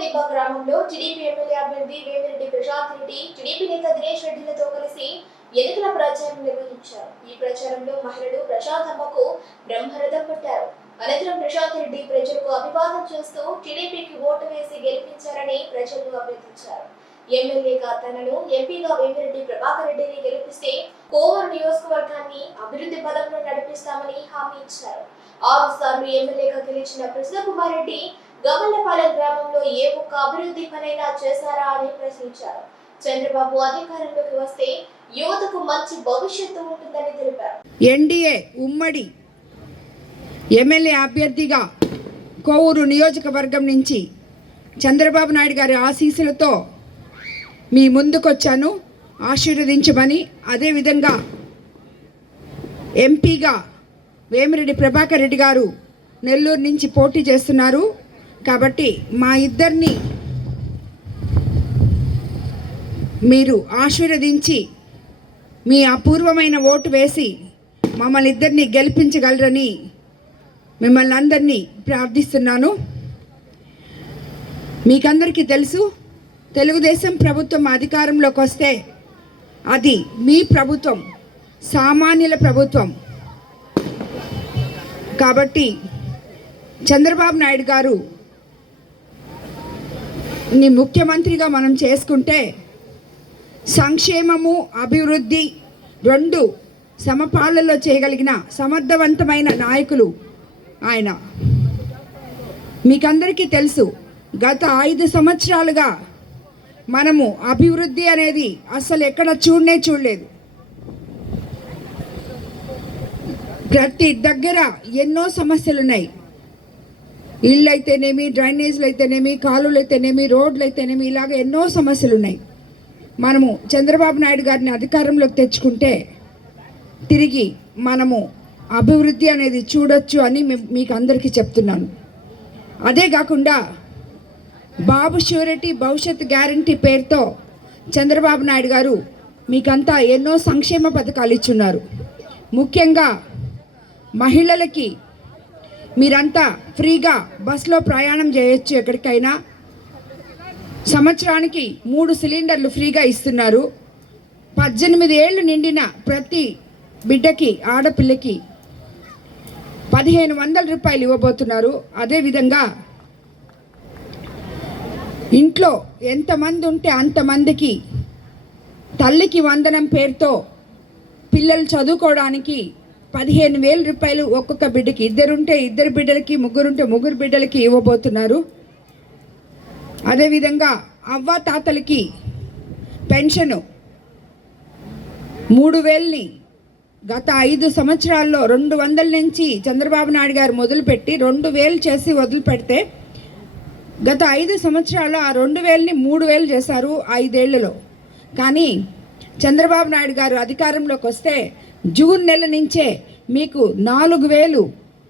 దిబ్బ గ్రామంలో TDP MLA అభ్యర్థి వేమిరెడ్డి ప్రశాంత్ రెడ్డి టీడీపీ నేత దినేష్ రెడ్డిలతో కలిసి ఎన్నికల ప్రచారం నిర్వహించారు. ఈ ప్రచారంలో మహిళలు ప్రశాంత్ అమ్మకు బ్రహ్మరథం పట్టారు. అనంతరం ప్రశాంత్ రెడ్డి ప్రజలకు అభివాదం చేస్తూ టీడీపీకి ఓటు వేసి గెలిపించారని ప్రజలను అభ్యర్థించారు. ఎమ్మెల్యేగా తనను ఎంపీగా వేమిరెడ్డి ప్రభాకర్ రెడ్డిని గెలిపిస్తే కోవూరు నియోజకవర్గాన్ని అభివృద్ధి పదంలో నడిపిస్తామని హామీ ఇచ్చారు. ఆరుసార్లు ఎమ్మెల్యేగా గెలిచిన కృష్ణకుమార్ రెడ్డి గమల్లపాలెం గ్రామంలో ఏ ఒక్క అభివృద్ధి పనైనా చేశారా అని ప్రశ్నించారు. చంద్రబాబు అధికారంలోకి వస్తే యువతకు మంచి భవిష్యత్తు ఉంటుందని తెలిపారు. ఎన్డీఏ ఉమ్మడి ఎమ్మెల్యే అభ్యర్థిగా కోవూరు నియోజకవర్గం నుంచి చంద్రబాబు నాయుడు గారి ఆశీస్సులతో మీ ముందుకొచ్చాను. ఆశీర్వదించమని అదేవిధంగా ఎంపీగా వేమిరెడ్డి ప్రభాకర్ రెడ్డి గారు నెల్లూరు నుంచి పోటీ చేస్తున్నారు. కాబట్టి మా ఇద్దరిని మీరు ఆశీర్వదించి మీ అపూర్వమైన ఓటు వేసి మమ్మల్ని ఇద్దరిని గెలిపించగలరని మిమ్మల్ని అందరినీ ప్రార్థిస్తున్నాను. మీకందరికీ తెలుసు తెలుగుదేశం ప్రభుత్వం అధికారంలోకి వస్తే అది మీ ప్రభుత్వం సామాన్యుల ప్రభుత్వం. కాబట్టి చంద్రబాబు నాయుడు గారు ని ముఖ్యమంత్రిగా మనం చేసుకుంటే సంక్షేమము అభివృద్ధి రెండు సమపాలలో చేయగలిగిన సమర్థవంతమైన నాయకులు ఆయన. మీకందరికీ తెలుసు గత ఐదు సంవత్సరాలుగా మనము అభివృద్ధి అనేది అసలు ఎక్కడ చూడనే చూడలేదు. ప్రతి దగ్గర ఎన్నో సమస్యలు ఉన్నాయి ఇళ్ళు అయితేనేమి డ్రైనేజీలు అయితేనేమి కాలువలు అయితేనేమి రోడ్లు అయితేనేమి ఇలాగ ఎన్నో సమస్యలు ఉన్నాయి మనము చంద్రబాబు నాయుడు గారిని అధికారంలోకి తెచ్చుకుంటే తిరిగి మనము అభివృద్ధి అనేది చూడొచ్చు అని మీకు అందరికీ చెప్తున్నాను. అదే కాకుండా బాబు ష్యూరిటీ భవిష్యత్ గ్యారంటీ పేరుతో చంద్రబాబు నాయుడు గారు మీకంతా ఎన్నో సంక్షేమ పథకాలు ఇచ్చున్నారు. ముఖ్యంగా మహిళలకి మీరంతా ఫ్రీగా బస్సులో ప్రయాణం చేయొచ్చు ఎక్కడికైనా. సంవత్సరానికి మూడు సిలిండర్లు ఫ్రీగా ఇస్తున్నారు. పద్దెనిమిది ఏళ్ళు నిండిన ప్రతి బిడ్డకి ఆడపిల్లకి పదిహేను వందల రూపాయలు ఇవ్వబోతున్నారు. అదేవిధంగా ఇంట్లో ఎంతమంది ఉంటే అంతమందికి తల్లికి వందనం పేరుతో పిల్లలు చదువుకోవడానికి పదిహేను వేల రూపాయలు ఒక్కొక్క బిడ్డకి. ఇద్దరుంటే ఇద్దరు బిడ్డలకి ముగ్గురుంటే ముగ్గురు బిడ్డలకి ఇవ్వబోతున్నారు. అదేవిధంగా అవ్వ తాతలకి పెన్షను మూడు వేలని గత ఐదు సంవత్సరాల్లో రెండు వందల నుంచి చంద్రబాబు నాయుడు గారు మొదలుపెట్టి రెండు వేలు చేసి వదిలిపెడితే గత ఐదు సంవత్సరాల్లో ఆ రెండు వేలని మూడు వేలు చేశారు ఐదేళ్ళలో. కానీ చంద్రబాబు నాయుడు గారు అధికారంలోకి వస్తే జూన్ నెల నుంచే మీకు నాలుగు వేలు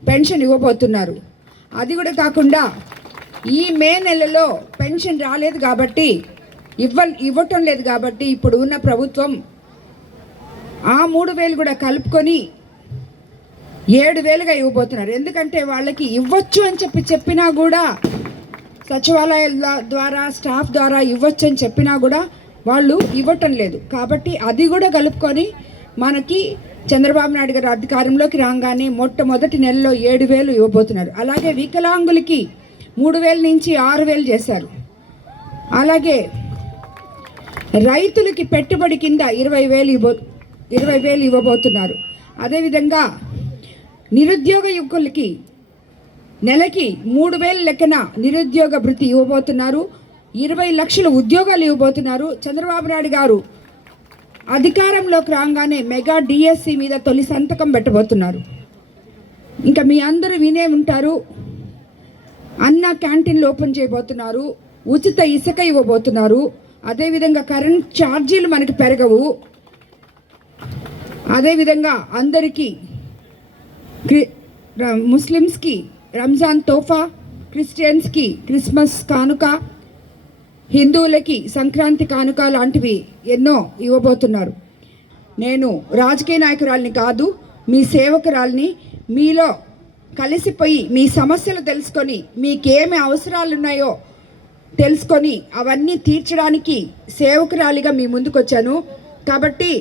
పెన్షన్ ఇవ్వబోతున్నారు. అది కూడా కాకుండా ఈ మే నెలలో పెన్షన్ రాలేదు కాబట్టి ఇవ్వ ఇవ్వటం లేదు కాబట్టి ఇప్పుడు ఉన్న ప్రభుత్వం ఆ మూడు వేలు కూడా కలుపుకొని ఏడు వేలుగా ఇవ్వబోతున్నారు. ఎందుకంటే వాళ్ళకి ఇవ్వచ్చు అని చెప్పి చెప్పినా కూడా సచివాలయాల ద్వారా స్టాఫ్ ద్వారా ఇవ్వచ్చు అని చెప్పినా కూడా వాళ్ళు ఇవ్వటం లేదు. కాబట్టి అది కూడా కలుపుకొని మనకి చంద్రబాబు నాయుడు గారు అధికారంలోకి రాగానే మొట్టమొదటి నెలలో ఏడు వేలు ఇవ్వబోతున్నారు. అలాగే వికలాంగులకి మూడు వేల నుంచి ఆరు వేలు చేశారు. అలాగే రైతులకి పెట్టుబడి కింద ఇరవై వేలు ఇవ్వ ఇరవై వేలు ఇవ్వబోతున్నారు. అదేవిధంగా నిరుద్యోగ యువకులకి నెలకి మూడు వేల లెక్కన నిరుద్యోగ భృతి ఇవ్వబోతున్నారు. ఇరవై లక్షల ఉద్యోగాలు ఇవ్వబోతున్నారు. చంద్రబాబు నాయుడు గారు అధికారంలోకి రాగానే మెగా డిఎస్సి మీద తొలి సంతకం పెట్టబోతున్నారు. ఇంకా మీ అందరూ వినే ఉంటారు అన్న క్యాంటీన్లు ఓపెన్ చేయబోతున్నారు ఉచిత ఇసుక ఇవ్వబోతున్నారు అదేవిధంగా కరెంట్ ఛార్జీలు మనకి పెరగవు. అదేవిధంగా అందరికీ క్రి ముస్లిమ్స్కి రంజాన్ తోఫా క్రిస్టియన్స్కి క్రిస్మస్ కానుక హిందువులకి సంక్రాంతి కానుక లాంటివి ఎన్నో ఇవ్వబోతున్నారు. నేను రాజకీయ నాయకురాలిని కాదు మీ సేవకురాలిని. మీలో కలిసిపోయి మీ సమస్యలు తెలుసుకొని మీకేమి అవసరాలు ఉన్నాయో తెలుసుకొని అవన్నీ తీర్చడానికి సేవకురాలిగా మీ ముందుకొచ్చాను. కాబట్టి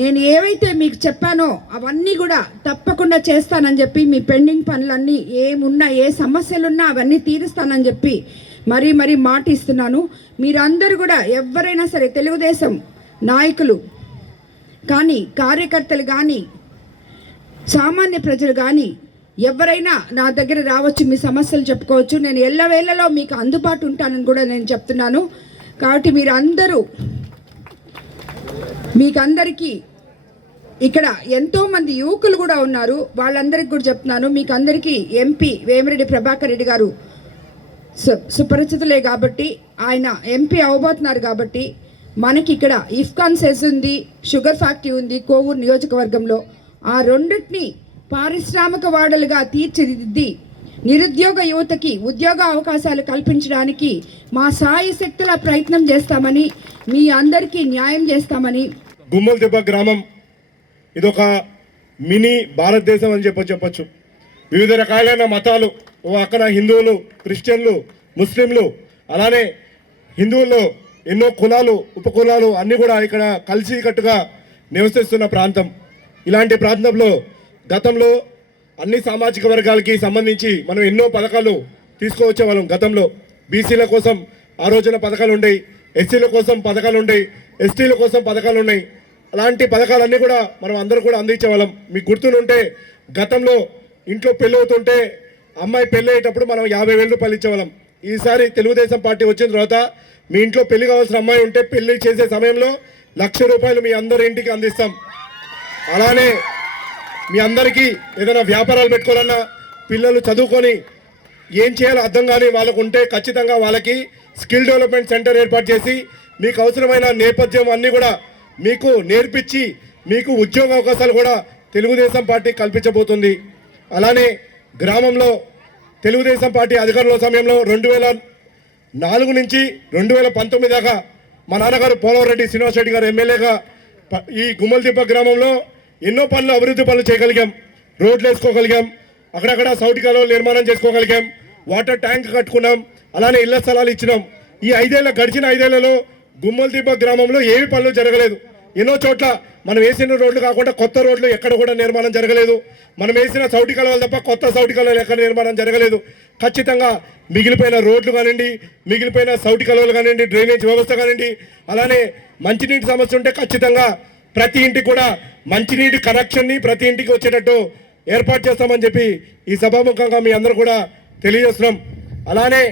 నేను ఏవైతే మీకు చెప్పానో అవన్నీ కూడా తప్పకుండా చేస్తానని చెప్పి మీ పెండింగ్ పనులన్నీ ఏమున్నా ఏ సమస్యలున్నా అవన్నీ తీరుస్తానని చెప్పి మరీ మరీ మాట ఇస్తున్నాను మీరందరూ కూడా ఎవరైనా సరే తెలుగుదేశం నాయకులు కానీ కార్యకర్తలు కానీ సామాన్య ప్రజలు కానీ ఎవరైనా నా దగ్గర రావచ్చు మీ సమస్యలు చెప్పుకోవచ్చు. నేను ఎల్లవేళలో మీకు అందుబాటు ఉంటానని కూడా నేను చెప్తున్నాను. కాబట్టి మీరందరూ మీకందరికీ ఇక్కడ ఎంతోమంది యువకులు కూడా ఉన్నారు. వాళ్ళందరికీ కూడా చెప్తున్నాను. మీకు అందరికీ ఎంపీ వేమిరెడ్డి ప్రభాకర్ రెడ్డి గారు సుపరిచితులే కాబట్టి ఆయన ఎంపీ అవబోతున్నారు కాబట్టి మనకి ఇక్కడ ఇఫ్కాన్ సెజ్ ఉంది షుగర్ ఫ్యాక్టరీ ఉంది కోవూరు నియోజకవర్గంలో. ఆ రెండింటిని పారిశ్రామిక వాడలుగా తీర్చిదిద్ది నిరుద్యోగ యువతకి ఉద్యోగ అవకాశాలు కల్పించడానికి మా సాయి శక్తుల ప్రయత్నం చేస్తామని మీ అందరికీ న్యాయం చేస్తామని. గుమ్మల్ దెబ్బ గ్రామం. ఇదొక మినీ భారతదేశం అని చెప్ప చెప్పొచ్చు. వివిధ రకాలైన మతాలు. ఓ అక్కడ హిందువులు క్రిస్టియన్లు ముస్లింలు అలానే హిందువుల్లో ఎన్నో కులాలు ఉపకులాలు అన్నీ కూడా ఇక్కడ కలిసికట్టుగా నివసిస్తున్న ప్రాంతం. ఇలాంటి ప్రాంతంలో గతంలో అన్ని సామాజిక వర్గాలకి సంబంధించి మనం ఎన్నో పథకాలు తీసుకువచ్చేవాళ్ళం గతంలో. బీసీల కోసం ఆ రోజున పథకాలు ఉండేవి ఎస్సీల కోసం పథకాలు ఉండేవి ఎస్టీల కోసం పథకాలు ఉన్నాయి. అలాంటి పథకాలన్నీ కూడా మనం అందరూ కూడా అందించే వాళ్ళం. మీకు గుర్తునుంటే గతంలో ఇంట్లో పెళ్ళవుతుంటే అమ్మాయి పెళ్ళి అయ్యేటప్పుడు మనం యాభై వేల రూపాయలు ఇచ్చేవాళ్ళం. ఈసారి తెలుగుదేశం పార్టీ వచ్చిన తర్వాత మీ ఇంట్లో పెళ్ళి కావాల్సిన అమ్మాయి ఉంటే పెళ్ళి చేసే సమయంలో లక్ష రూపాయలు మీ అందరి ఇంటికి అందిస్తాం. అలానే మీ అందరికీ ఏదైనా వ్యాపారాలు పెట్టుకోవాలన్నా పిల్లలు చదువుకొని ఏం చేయాలో అర్థం కానీ వాళ్ళకు ఉంటే ఖచ్చితంగా వాళ్ళకి స్కిల్ డెవలప్మెంట్ సెంటర్ ఏర్పాటు చేసి మీకు అవసరమైన నేపథ్యం అన్నీ కూడా మీకు నేర్పించి మీకు ఉద్యోగ అవకాశాలు కూడా తెలుగుదేశం పార్టీ కల్పించబోతుంది. అలానే గ్రామంలో తెలుగుదేశం పార్టీ అధికారంలో సమయంలో రెండు వేల నాలుగు నుంచి రెండు వేల పంతొమ్మిది దాకా మా నాన్నగారు పోలవరెడ్డి శ్రీనివాస్ రెడ్డి గారు ఎమ్మెల్యేగా ఈ గుమ్మలదిబ్బ గ్రామంలో ఎన్నో పనులు అభివృద్ధి పనులు చేయగలిగాం. రోడ్లు వేసుకోగలిగాం. అక్కడక్కడ సౌటి నిర్మాణం చేసుకోగలిగాం. వాటర్ ట్యాంక్ కట్టుకున్నాం. అలానే ఇళ్ళ స్థలాలు ఇచ్చినాం. ఈ ఐదేళ్ళ గడిచిన ఐదేళ్ళలో గుమ్మలదిబ్బ గ్రామంలో ఏమి పనులు జరగలేదు. ఎన్నో చోట్ల మనం వేసిన రోడ్లు కాకుండా కొత్త రోడ్లు ఎక్కడ కూడా నిర్మాణం జరగలేదు. మనం వేసిన సౌటి కలవలు తప్ప కొత్త సౌటి కలవలు ఎక్కడ నిర్మాణం జరగలేదు. ఖచ్చితంగా మిగిలిపోయిన రోడ్లు కానివ్వండి మిగిలిపోయిన సౌటి కలవలు కానివ్వండి డ్రైనేజ్ వ్యవస్థ కానివ్వండి అలానే మంచినీటి సమస్య ఉంటే ఖచ్చితంగా ప్రతి ఇంటికి కూడా మంచినీటి కనెక్షన్ని ప్రతి ఇంటికి వచ్చేటట్టు ఏర్పాటు చేస్తామని చెప్పి ఈ సభాముఖంగా మీ అందరూ కూడా తెలియజేస్తున్నాం. అలానే